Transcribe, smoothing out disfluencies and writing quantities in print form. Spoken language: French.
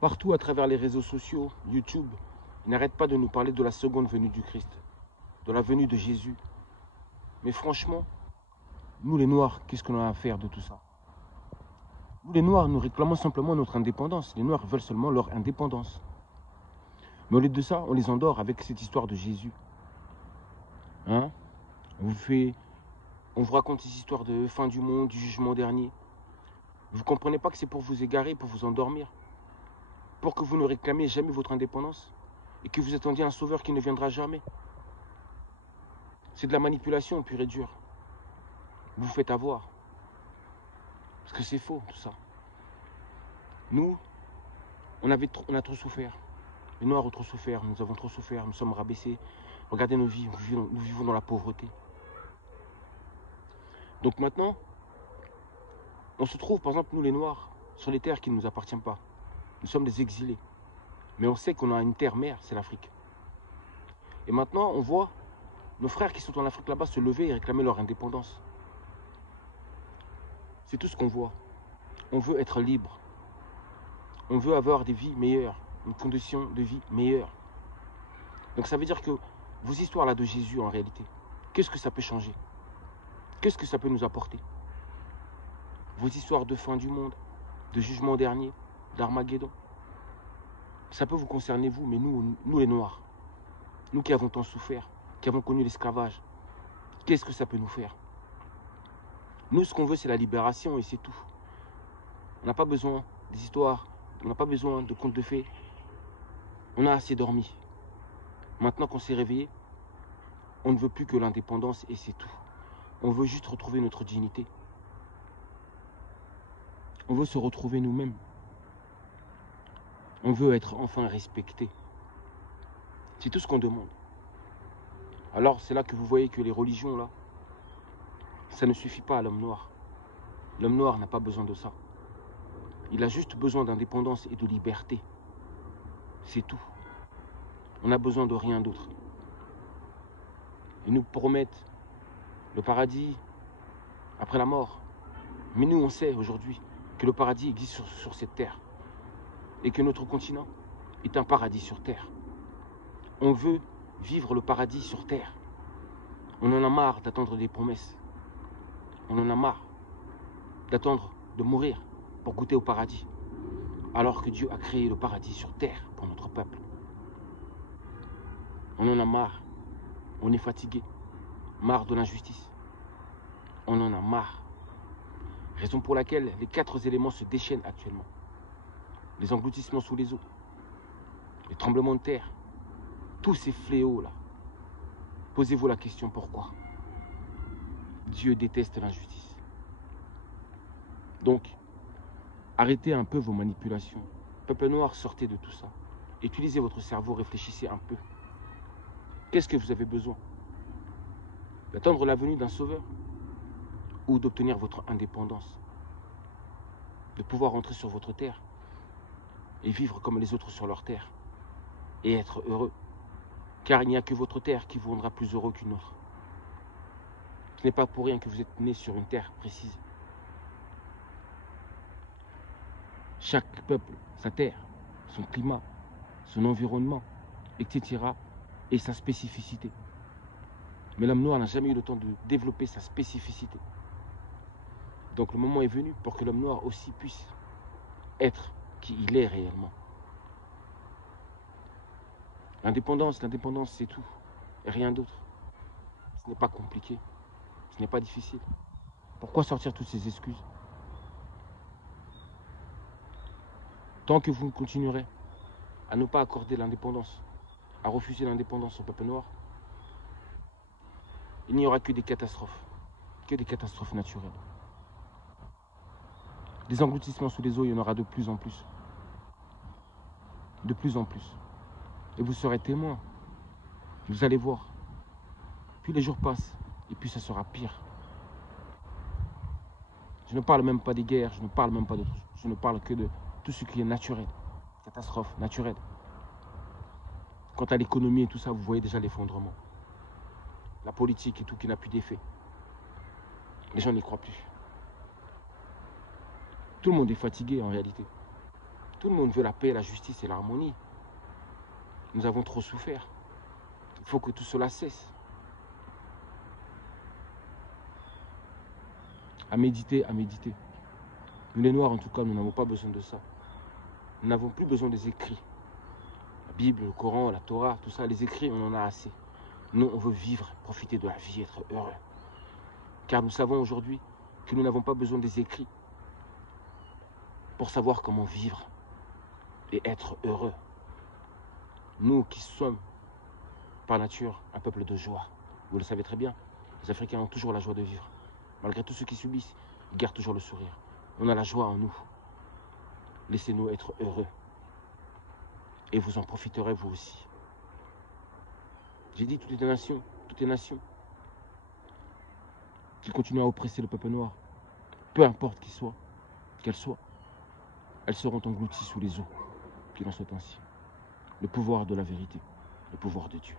Partout à travers les réseaux sociaux, YouTube, ils n'arrêtent pas de nous parler de la seconde venue du Christ, de la venue de Jésus. Mais franchement, nous les Noirs, qu'est-ce qu'on a à faire de tout ça? Nous les Noirs, nous réclamons simplement notre indépendance. Les Noirs veulent seulement leur indépendance. Mais au lieu de ça, on les endort avec cette histoire de Jésus. Hein? On vous raconte ces histoires de fin du monde, du jugement dernier. Vous ne comprenez pas que c'est pour vous égarer, pour vous endormir, pour que vous ne réclamiez jamais votre indépendance et que vous attendiez un sauveur qui ne viendra jamais. C'est de la manipulation pure et dure. Vous vous faites avoir. Parce que c'est faux, tout ça. Nous, on a trop souffert. Les Noirs ont trop souffert, nous avons trop souffert, nous sommes rabaissés. Regardez nos vies, nous vivons dans la pauvreté. Donc maintenant, on se trouve, par exemple, nous les Noirs, sur les terres qui ne nous appartiennent pas. Nous sommes des exilés. Mais on sait qu'on a une terre-mère, c'est l'Afrique. Et maintenant, on voit nos frères qui sont en Afrique là-bas se lever et réclamer leur indépendance. C'est tout ce qu'on voit. On veut être libre. On veut avoir des vies meilleures, une condition de vie meilleure. Donc ça veut dire que vos histoires là de Jésus en réalité, qu'est-ce que ça peut changer? Qu'est-ce que ça peut nous apporter? Vos histoires de fin du monde, de jugement dernier, d'Armageddon, ça peut vous concerner vous, mais nous les Noirs, nous qui avons tant souffert, qui avons connu l'esclavage, qu'est-ce que ça peut nous faire? Nous, ce qu'on veut, c'est la libération et c'est tout. On n'a pas besoin des histoires, on n'a pas besoin de contes de fées. On a assez dormi. Maintenant qu'on s'est réveillé, on ne veut plus que l'indépendance et c'est tout. On veut juste retrouver notre dignité. On veut se retrouver nous-mêmes. On veut être enfin respecté. C'est tout ce qu'on demande. Alors c'est là que vous voyez que les religions, là, ça ne suffit pas à l'homme noir. L'homme noir n'a pas besoin de ça. Il a juste besoin d'indépendance et de liberté. C'est tout. On n'a besoin de rien d'autre. Ils nous promettent le paradis après la mort. Mais nous, on sait aujourd'hui que le paradis existe sur cette terre. Et que notre continent est un paradis sur terre. On veut vivre le paradis sur terre. On en a marre d'attendre des promesses. On en a marre d'attendre de mourir pour goûter au paradis. Alors que Dieu a créé le paradis sur terre pour notre peuple. On en a marre. On est fatigué. Marre de l'injustice. On en a marre. Raison pour laquelle les 4 éléments se déchaînent actuellement. Les engloutissements sous les eaux. Les tremblements de terre. Tous ces fléaux-là. Posez-vous la question pourquoi. Dieu déteste l'injustice. Donc, arrêtez un peu vos manipulations. Peuple noir, sortez de tout ça. Utilisez votre cerveau, réfléchissez un peu. Qu'est-ce que vous avez besoin? D'attendre la venue d'un sauveur? Ou d'obtenir votre indépendance? De pouvoir rentrer sur votre terre et vivre comme les autres sur leur terre et être heureux. Car il n'y a que votre terre qui vous rendra plus heureux qu'une autre. Ce n'est pas pour rien que vous êtes né sur une terre précise. Chaque peuple, sa terre, son climat, son environnement, etc. et sa spécificité. Mais l'homme noir n'a jamais eu le temps de développer sa spécificité. Donc le moment est venu pour que l'homme noir aussi puisse être qui il est réellement. L'indépendance, c'est tout. Et rien d'autre. Ce n'est pas compliqué. Ce n'est pas difficile. Pourquoi sortir toutes ces excuses? Tant que vous continuerez à ne pas accorder l'indépendance, à refuser l'indépendance au peuple noir, il n'y aura que des catastrophes naturelles. Des engloutissements sous les eaux, il y en aura de plus en plus. De plus en plus. Et vous serez témoin. Vous allez voir. Puis les jours passent, et puis ça sera pire. Je ne parle même pas des guerres, je ne parle même pas de tout. Je ne parle que de tout ce qui est naturel. Catastrophe naturelle. Quant à l'économie et tout ça, vous voyez déjà l'effondrement. La politique et tout qui n'a plus d'effet. Les gens n'y croient plus. Tout le monde est fatigué en réalité. Tout le monde veut la paix, la justice et l'harmonie. Nous avons trop souffert. Il faut que tout cela cesse. À méditer, à méditer. Nous les Noirs, en tout cas, nous n'avons pas besoin de ça. Nous n'avons plus besoin des écrits. La Bible, le Coran, la Torah, tout ça, les écrits, on en a assez. Nous, on veut vivre, profiter de la vie, être heureux. Car nous savons aujourd'hui que nous n'avons pas besoin des écrits pour savoir comment vivre et être heureux. Nous qui sommes, par nature, un peuple de joie. Vous le savez très bien, les Africains ont toujours la joie de vivre. Malgré tout ce qu'ils subissent, ils gardent toujours le sourire. On a la joie en nous. Laissez-nous être heureux. Et vous en profiterez vous aussi. J'ai dit toutes les nations qui continuent à oppresser le peuple noir, peu importe qu'elles soient, elles seront englouties sous les eaux. Qu'il en soit ainsi. Le pouvoir de la vérité, le pouvoir de Dieu.